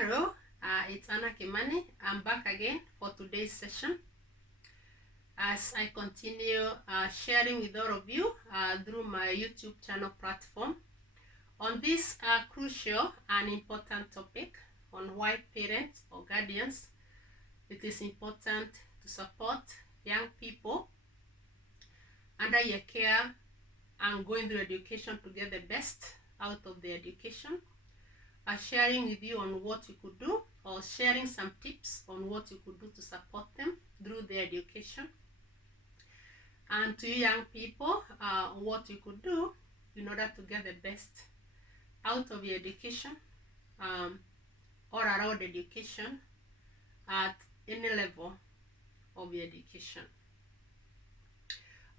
Hello, it's Anna Kimani. I'm back again for today's session as I continue sharing with all of you through my YouTube channel platform on this crucial and important topic on why parents or guardians it is important to support young people under your care and going through education to get the best out of their education. Sharing with you on what you could do, or sharing some tips on what you could do to support them through their education, and to you young people, what you could do in order to get the best out of your education or around education at any level of your education.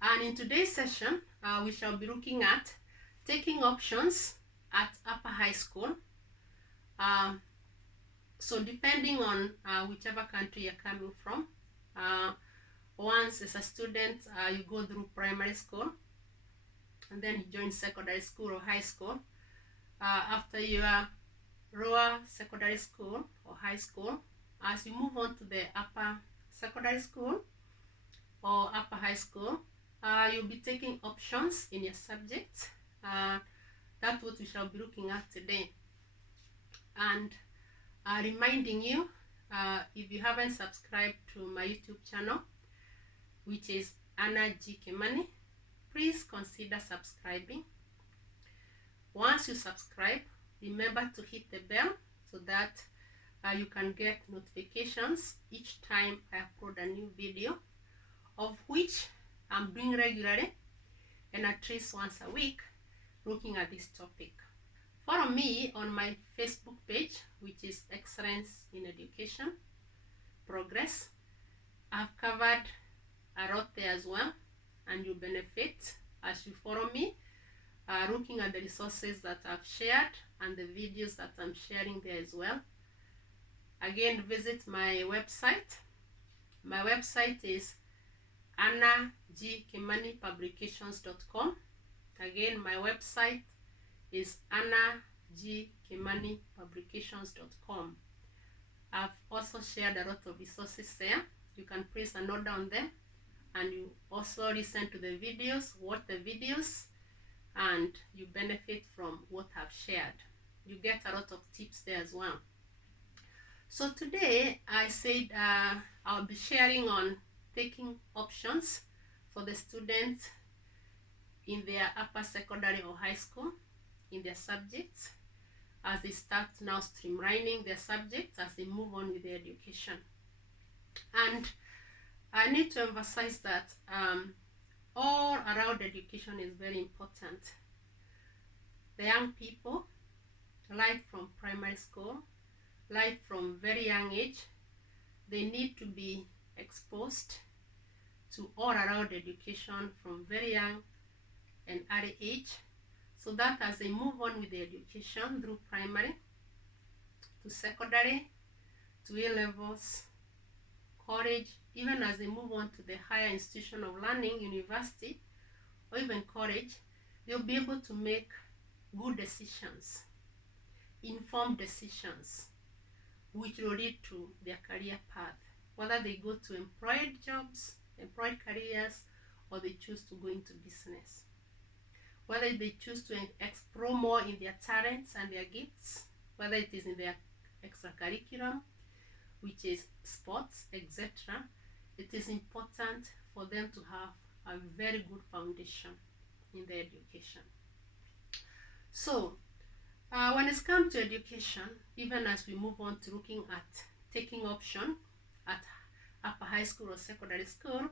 And in today's session, we shall be looking at taking options at upper high school. So depending on whichever country you're coming from, once as a student you go through primary school and then you join secondary school or high school. After your lower secondary school or high school, as you move on to the upper secondary school or upper high school, you'll be taking options in your subjects. That's what we shall be looking at today. And reminding you, if you haven't subscribed to my YouTube channel, which is Anna G. Kimani, please consider subscribing. Once you subscribe, remember to hit the bell so that you can get notifications each time I upload a new video, of which I'm doing regularly and at least once a week looking at this topic. Follow me on my Facebook page, which is Excellence in Education Progress. I've covered a lot there as well, and you benefit as you follow me, looking at the resources that I've shared and the videos that I'm sharing there as well. Again, visit my website. My website is annagkimanipublications.com. Again, my website is annagkimanipublications.com. I've also shared a lot of resources there. You can place a note down there, and you also listen to the videos, watch the videos, and you benefit from what I've shared. You get a lot of tips there as well. So today I said I'll be sharing on taking options for the students in their upper secondary or high school in their subjects, as they start now streamlining their subjects as they move on with their education. And I need to emphasize that all around education is very important. The young people, right from primary school, right from very young age, they need to be exposed to all around education from very young and early age, so that as they move on with their education through primary to secondary to A levels, college, even as they move on to the higher institution of learning, university, or even college, they'll be able to make good decisions, informed decisions, which will lead to their career path, whether they go to employed jobs, employed careers, or they choose to go into business. Whether they choose to explore more in their talents and their gifts, whether it is in their extracurriculum, which is sports, etc., it is important for them to have a very good foundation in their education. So, when it comes to education, even as we move on to looking at taking option at upper high school or secondary school,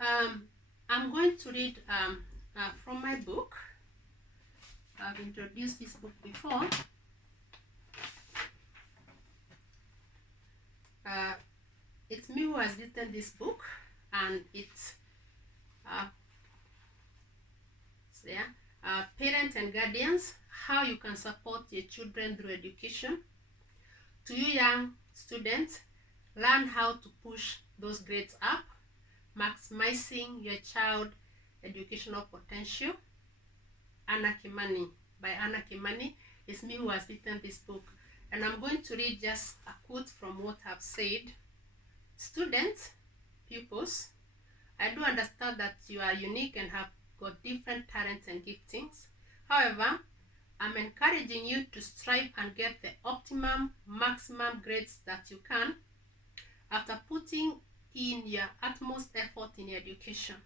I'm going to read from my book. I've introduced this book before. It's me who has written this book, and it's there. Parents and Guardians, How You Can Support Your Children Through Education. To you young students, learn how to push those grades up, maximizing your child educational potential. Anna Kimani, by Anna Kimani. It's me who has written this book. And I'm going to read just a quote from what I've said. Students, pupils, I do understand that you are unique and have got different talents and giftings. However, I'm encouraging you to strive and get the optimum, maximum grades that you can after putting in your utmost effort in education.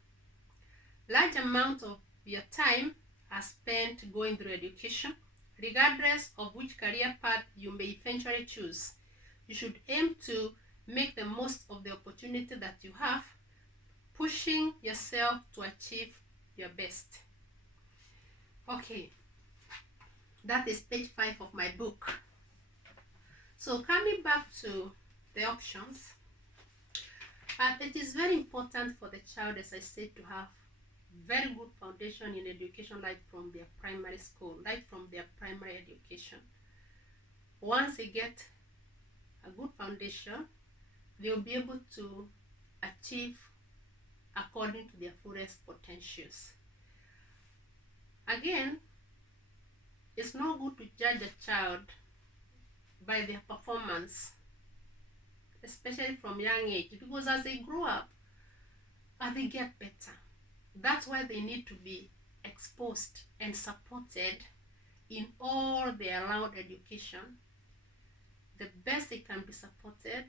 Large amount of your time are spent going through education. Regardless of which career path you may eventually choose, you should aim to make the most of the opportunity that you have, pushing yourself to achieve your best. Okay, that is page 5 of my book. So coming back to the options, it is very important for the child, as I said, to have very good foundation in education, like from their primary school, like from their primary education. Once they get a good foundation, they'll be able to achieve according to their fullest potentials. Again, it's not good to judge a child by their performance, especially from young age, because as they grow up, as they get better, that's why they need to be exposed and supported in all their allowed education. The best they can be supported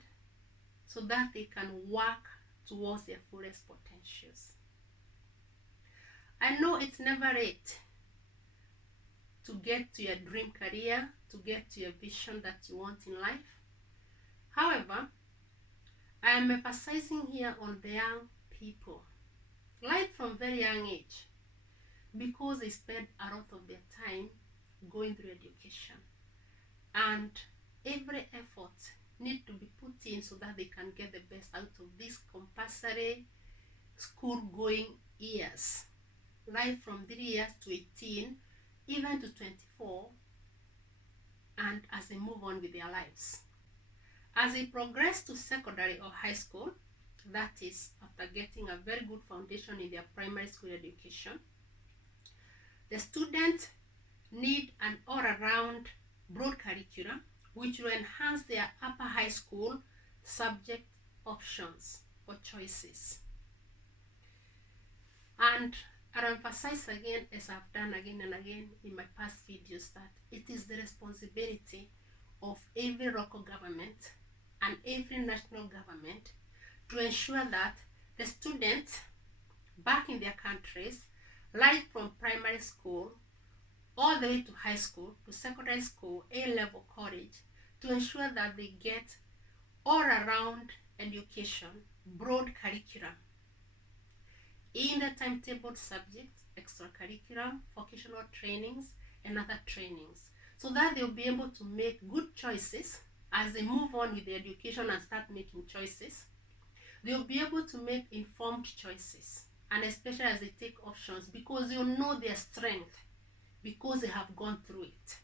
so that they can work towards their fullest potentials. I know it's never late to get to your dream career, to get to your vision that you want in life. However, I am emphasizing here on the young people, right from very young age, because they spend a lot of their time going through education, and every effort needs to be put in so that they can get the best out of these compulsory school going years, right from 3 years to 18, even to 24, and as they move on with their lives. As they progress to secondary or high school, that is after getting a very good foundation in their primary school education, the students need an all-around broad curriculum which will enhance their upper high school subject options or choices. And I'll emphasize again, as I've done again and again in my past videos, that it is the responsibility of every local government and every national government to ensure that the students back in their countries, right from primary school all the way to high school, to secondary school, A-level, college, to ensure that they get all-around education, broad curriculum in the timetabled subjects, extracurriculum, vocational trainings, and other trainings, so that they'll be able to make good choices as they move on with their education and start making choices. They'll be able to make informed choices, and especially as they take options, because they'll know their strength, because they have gone through it.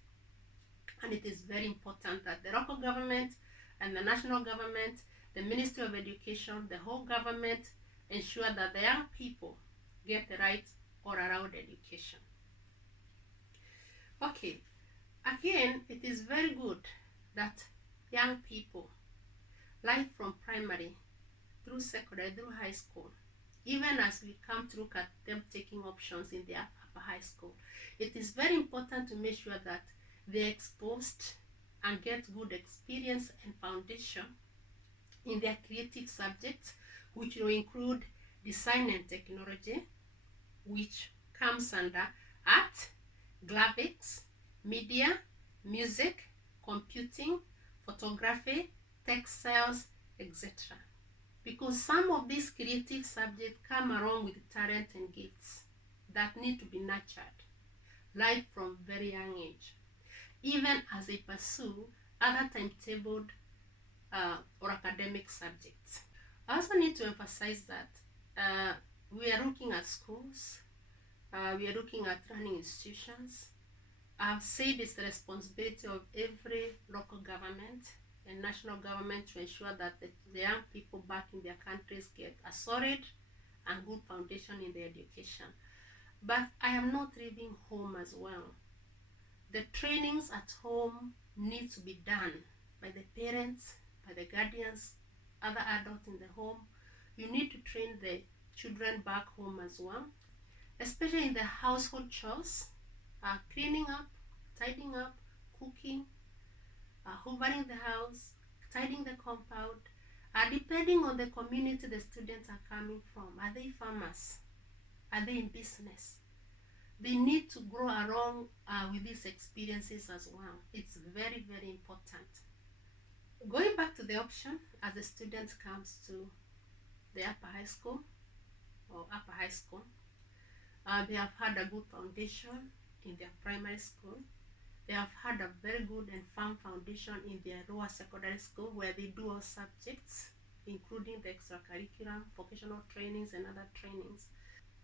And it is very important that the local government and the national government, the Ministry of Education, the whole government ensure that the young people get the right or around education. Okay, again, it is very good that young people, right from primary through secondary, through high school, even as we come to look at them taking options in their upper high school, it is very important to make sure that they're exposed and get good experience and foundation in their creative subjects, which will include design and technology, which comes under art, graphics, media, music, computing, photography, textiles, etc. Because some of these creative subjects come along with talent and gifts that need to be nurtured right from very young age, even as they pursue other timetabled or academic subjects. I also need to emphasize that we are looking at schools, we are looking at running institutions. I've said it's the responsibility of every local government and national government to ensure that the young people back in their countries get a solid and good foundation in their education. But I am not leaving home as well. The trainings at home needs to be done by the parents, by the guardians, other adults in the home. You need to train the children back home as well, especially in the household chores, cleaning up, tidying up, cooking, hoovering the house, tidying the compound, depending on the community the students are coming from. Are they farmers? Are they in business? They need to grow along with these experiences as well. It's very, very important. Going back to the option, as the student comes to the upper high school or upper high school, they have had a good foundation in their primary school. They have had a very good and firm foundation in their lower secondary school, where they do all subjects, including the extracurricular, vocational trainings, and other trainings.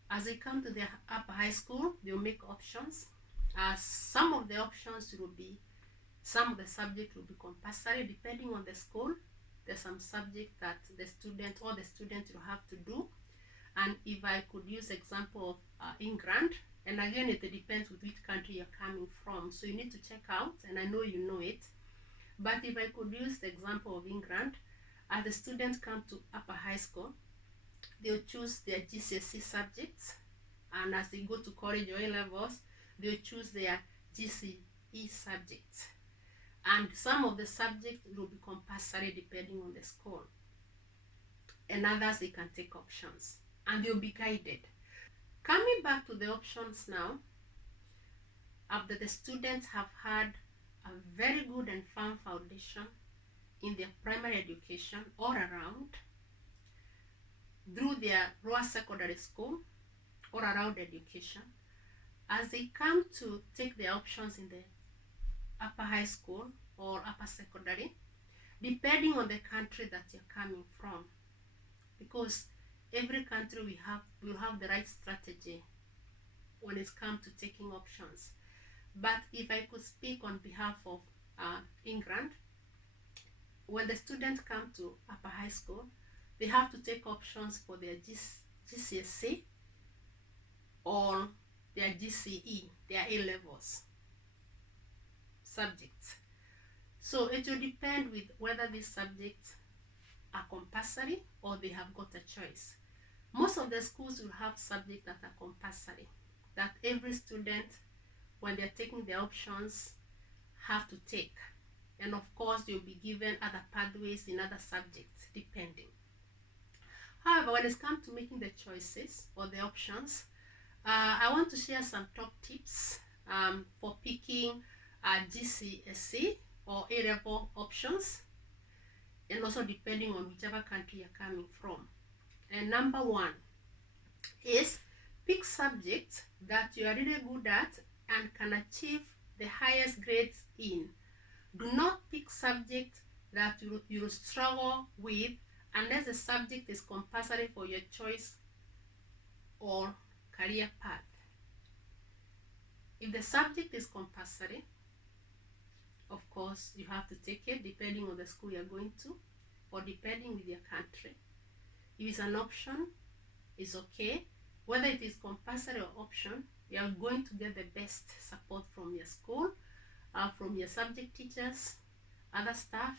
As they come to their upper high school, they'll make options. Some of the options will be, some of the subjects will be compulsory depending on the school. There's some subject that the student or the student will have to do. And if I could use example of England, and again it depends with which country you're coming from, so you need to check out, and I know you know it. But if I could use the example of England, as the students come to upper high school, they'll choose their GCSE subjects, and as they go to college or A-levels, they'll choose their GCE subjects. And some of the subjects will be compulsory depending on the school, and others they can take options, and they'll be guided. Coming back to the options now, after the students have had a very good and firm foundation in their primary education all around, through their lower secondary school or around education, as they come to take their options in the upper high school or upper secondary, depending on the country that you're coming from, because every country will have the right strategy when it comes to taking options. But if I could speak on behalf of England, when the students come to upper high school, they have to take options for their GCSE or their GCE, their A-levels subjects. So it will depend with whether these subjects are compulsory or they have got a choice. Most of the schools will have subjects that are compulsory, that every student, when they're taking their options, have to take. And of course, you'll be given other pathways in other subjects, depending. However, when it comes to making the choices or the options, I want to share some top tips for picking GCSE or A-level options, and also depending on whichever country you're coming from. And number one is pick subjects that you are really good at and can achieve the highest grades in. Do not pick subjects that you struggle with unless the subject is compulsory for your choice or career path. If the subject is compulsory, of course, you have to take it depending on the school you're going to or depending with your country. If it's an option, it's okay. Whether it is compulsory or option, you are going to get the best support from your school, from your subject teachers, other staff,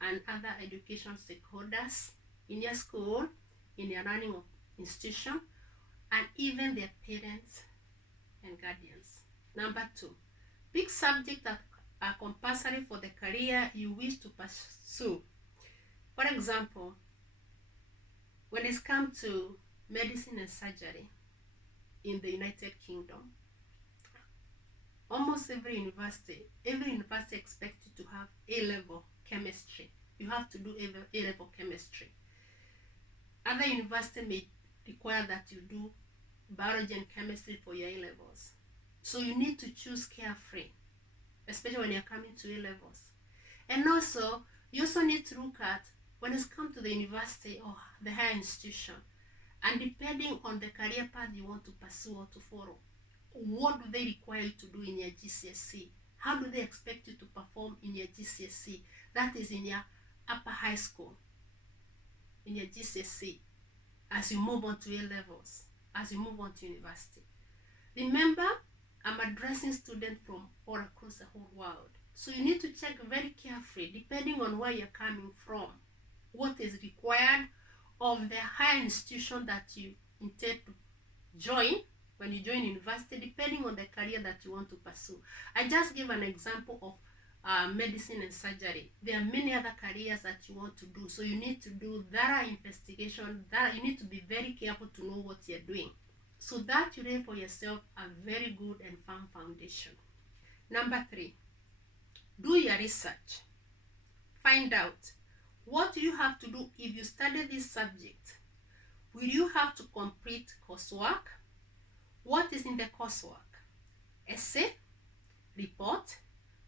and other education stakeholders in your school, in your learning institution, and even their parents and guardians. Number two, pick subjects that are compulsory for the career you wish to pursue. For example, when it comes to medicine and surgery in the United Kingdom, almost every university expects you to have A-level chemistry. You have to do A-level chemistry. Other universities may require that you do biology and chemistry for your A-levels. So you need to choose carefully, especially when you're coming to A-levels. And also, you also need to look at when it's come to the university or the higher institution, and depending on the career path you want to pursue or to follow, what do they require you to do in your GCSE? How do they expect you to perform in your GCSE? That is in your upper high school, in your GCSE, as you move on to A-levels, as you move on to university. Remember, I'm addressing students from all across the whole world. So you need to check very carefully, depending on where you're coming from, what is required of the higher institution that you intend to join when you join university, depending on the career that you want to pursue. I just give an example of medicine and surgery. There are many other careers that you want to do, so you need to do thorough investigation. That you need to be very careful to know what you're doing, so that you lay for yourself a very good and firm foundation. Number 3, do your research. Find out what you have to do if you study this subject. Will you have to complete coursework? What is in the coursework? Essay, report,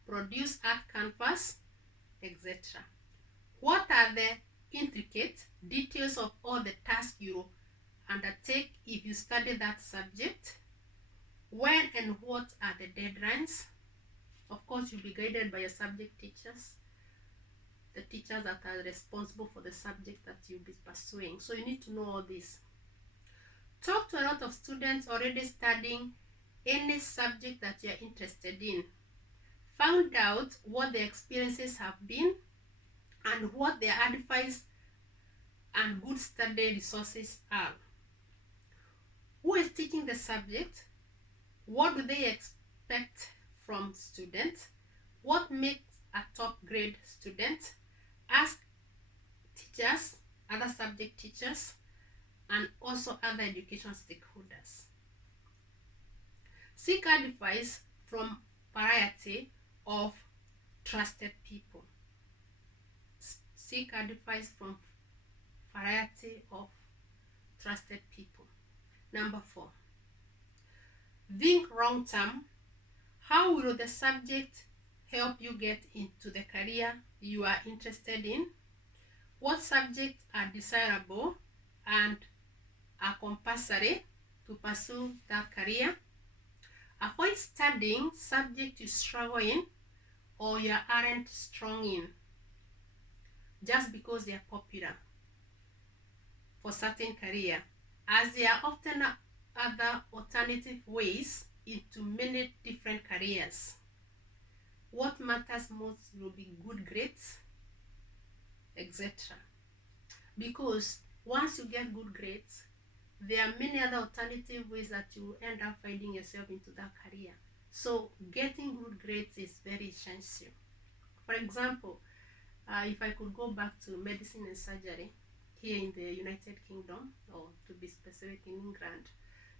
produce art canvas, etc. What are the intricate details of all the tasks you undertake if you study that subject? When and what are the deadlines? Of course, you'll be guided by your subject teachers, the teachers that are responsible for the subject that you'll be pursuing. So you need to know all this. Talk to a lot of students already studying any subject that you're interested in. Find out what their experiences have been and what their advice and good study resources are. Who is teaching the subject? What do they expect from students? What makes a top grade student? Ask teachers, other subject teachers, and also other education stakeholders. Seek advice from variety of trusted people. Seek advice from variety of trusted people. Number 4, think long term. How will the subject help you get into the career you are interested in? What subjects are desirable and are compulsory to pursue that career? Avoid studying subjects you struggle in or you aren't strong in just because they are popular for certain career, as there are often other alternative ways into many different careers. What matters most will be good grades, etc. Because once you get good grades, there are many other alternative ways that you end up finding yourself into that career. So getting good grades is very essential. For example, if I could go back to medicine and surgery here in the United Kingdom, or to be specific in England,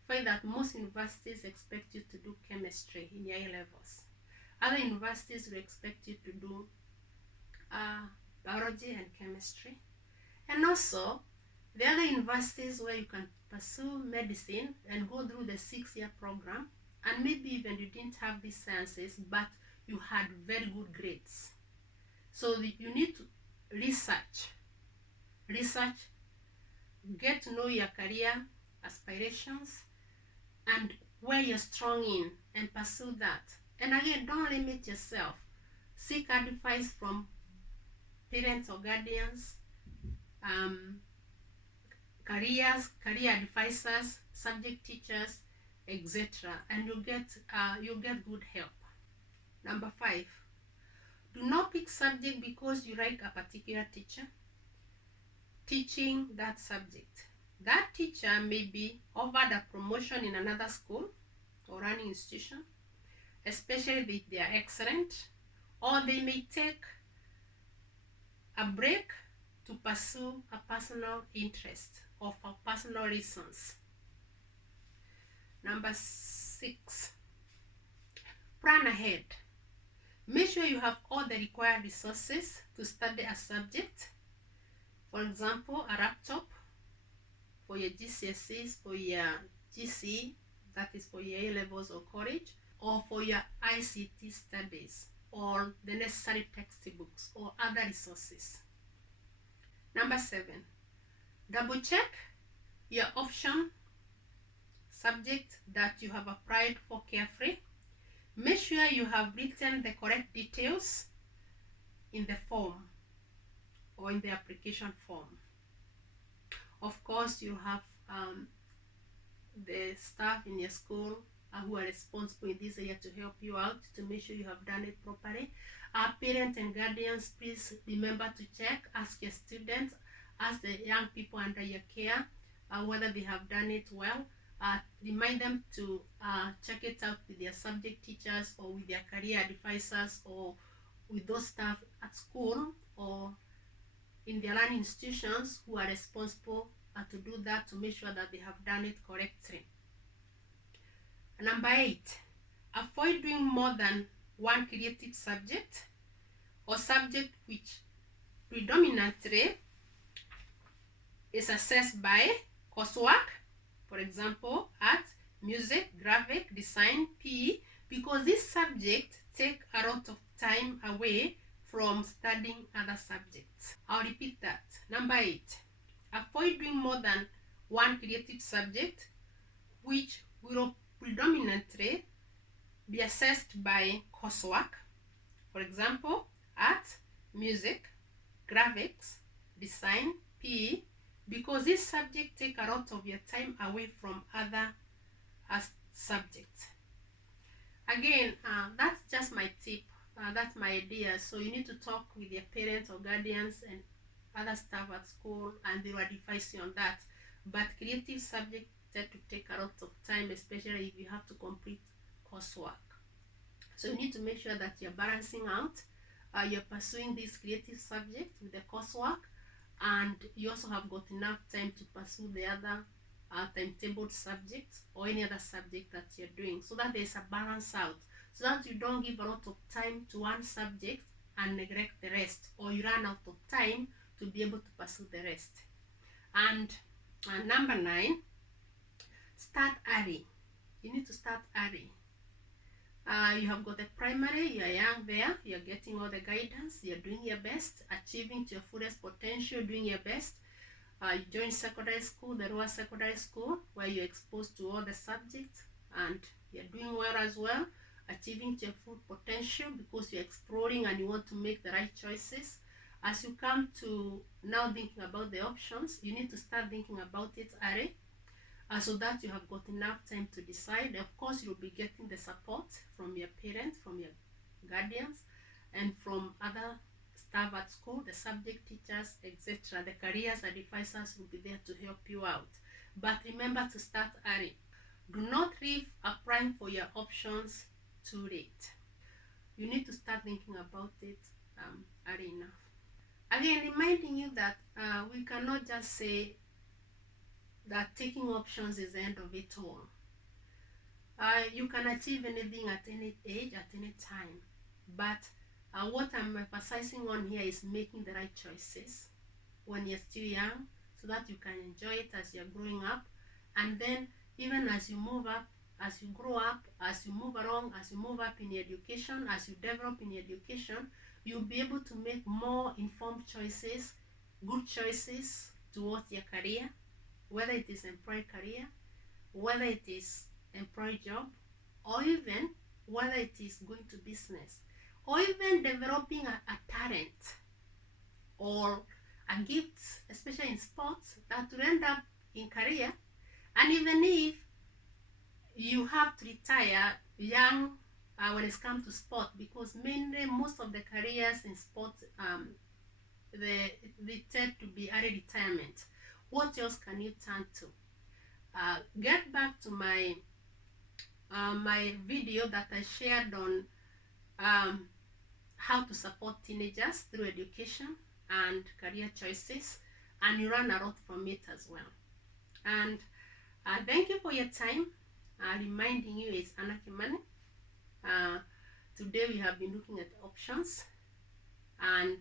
find that most universities expect you to do chemistry in your A-levels. Other universities will expect you to do biology and chemistry. And also, the other universities where you can pursue medicine and go through the 6-year program, and maybe even you didn't have these sciences, but you had very good grades. So you need to research, get to know your career aspirations and where you're strong in, and pursue that. And again, don't limit yourself. Seek advice from parents or guardians, career advisors, subject teachers, etc. And you'll get good help. Number 5, do not pick subject because you like a particular teacher teaching that subject. That teacher may be offered a promotion in another school or running institution, especially if they are excellent, or they may take a break to pursue a personal interest or for personal reasons. Number 6, plan ahead. Make sure you have all the required resources to study a subject. For example, a laptop for your GCSEs, for your GCE, that is for your A-levels or college, or for your ICT studies, or the necessary textbooks or other resources. Number 7, double check your option subject that you have applied for carefully. Make sure you have written the correct details in the form or in the application form. Of course, you have the staff in your school who are responsible in this area to help you out to make sure you have done it properly. Parents and guardians, please remember to check, ask your students, ask the young people under your care whether they have done it well. Remind them to check it out with their subject teachers or with their career advisors or with those staff at school or in their learning institutions who are responsible to do that, to make sure that they have done it correctly. Number 8, avoid doing more than one creative subject or subject which predominantly is assessed by coursework, for example, art, music, graphic, design, PE, because these subjects take a lot of time away from studying other subjects. I'll repeat that. Number 8, avoid doing more than one creative subject which will predominantly be assessed by coursework, for example, art, music, graphics, design, PE, because these subjects take a lot of your time away from other subjects. Again, that's just my tip, that's my idea. So you need to talk with your parents or guardians and other staff at school, and they will advise you on that. But creative subjects tend to take a lot of time, especially if you have to complete coursework. So you need to make sure that you're balancing out, you're pursuing this creative subject with the coursework, and you also have got enough time to pursue the other timetabled subjects or any other subject that you're doing, so that there's a balance out, so that you don't give a lot of time to one subject and neglect the rest, or you run out of time to be able to pursue the rest. And number 9, start early. You need to start early. You have got the primary, you're young there, you're getting all the guidance, you're doing your best, achieving to your fullest potential, doing your best. You join secondary school, the lower secondary school, where you're exposed to all the subjects and you're doing well as well, achieving to your full potential because you're exploring and you want to make the right choices. As you come to now thinking about the options, you need to start thinking about it early, so that you have got enough time to decide. Of course, you'll be getting the support from your parents, from your guardians, and from other staff at school, the subject teachers, etc. The careers advisors will be there to help you out. But remember to start early. Do not leave applying for your options too late. You need to start thinking about it early enough. Again, reminding you that we cannot just say that taking options is the end of it all. You can achieve anything at any age, at any time. But what I'm emphasizing on here is making the right choices when you're still young, so that you can enjoy it as you're growing up. And then even as you move up, as you grow up, as you move along, as you move up in your education, as you develop in your education, you'll be able to make more informed choices, good choices towards your career, whether it is employed career, whether it is employed job, or even whether it is going to business, or even developing a talent or a gift, especially in sports, that will end up in career. And even if you have to retire young when it comes to sport, because mainly most of the careers in sports, they tend to be early retirement. What else can you turn to? Get back to my my video that I shared on how to support teenagers through education and career choices, and you learn a lot from it as well. And thank you for your time. Reminding you, it's Anna Kimani. Today we have been looking at options, and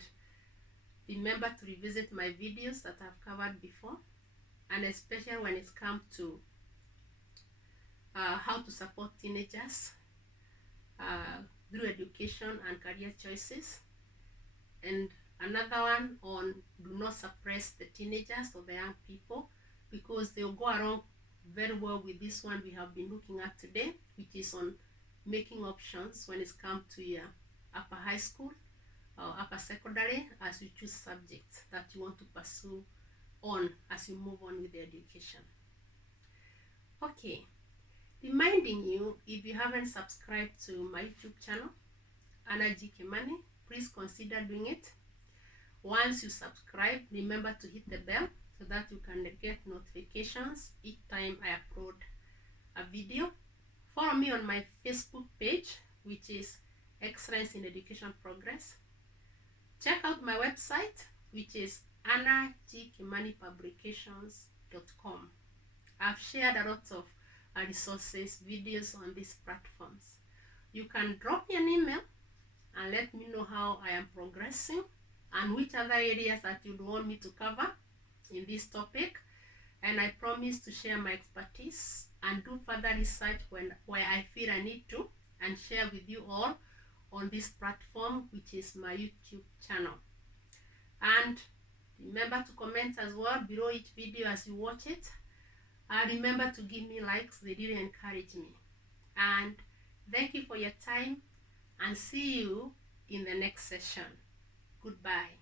remember to revisit my videos that I've covered before, and especially when it's come to how to support teenagers through education and career choices, and another one on do not suppress the teenagers or the young people, because they'll go along very well with this one we have been looking at today, which is on making options when it's come to your upper high school or upper secondary, as you choose subjects that you want to pursue on as you move on with the education. Okay, reminding you, if you haven't subscribed to my YouTube channel, Anna G. Kimani, please consider doing it. Once you subscribe, remember to hit the bell so that you can get notifications each time I upload a video. Follow me on my Facebook page, which is Excellence in Education Progress. Check out my website, which is annagkimanipublications.com. I've shared a lot of resources, videos on these platforms. You can drop me an email and let me know how I am progressing and which other areas that you'd want me to cover in this topic. And I promise to share my expertise and do further research where I feel I need to, and share with you all on this platform, which is my YouTube channel. And remember to comment as well below each video as you watch it. Remember to give me likes, they really encourage me. And thank you for your time, and see you in the next session. Goodbye.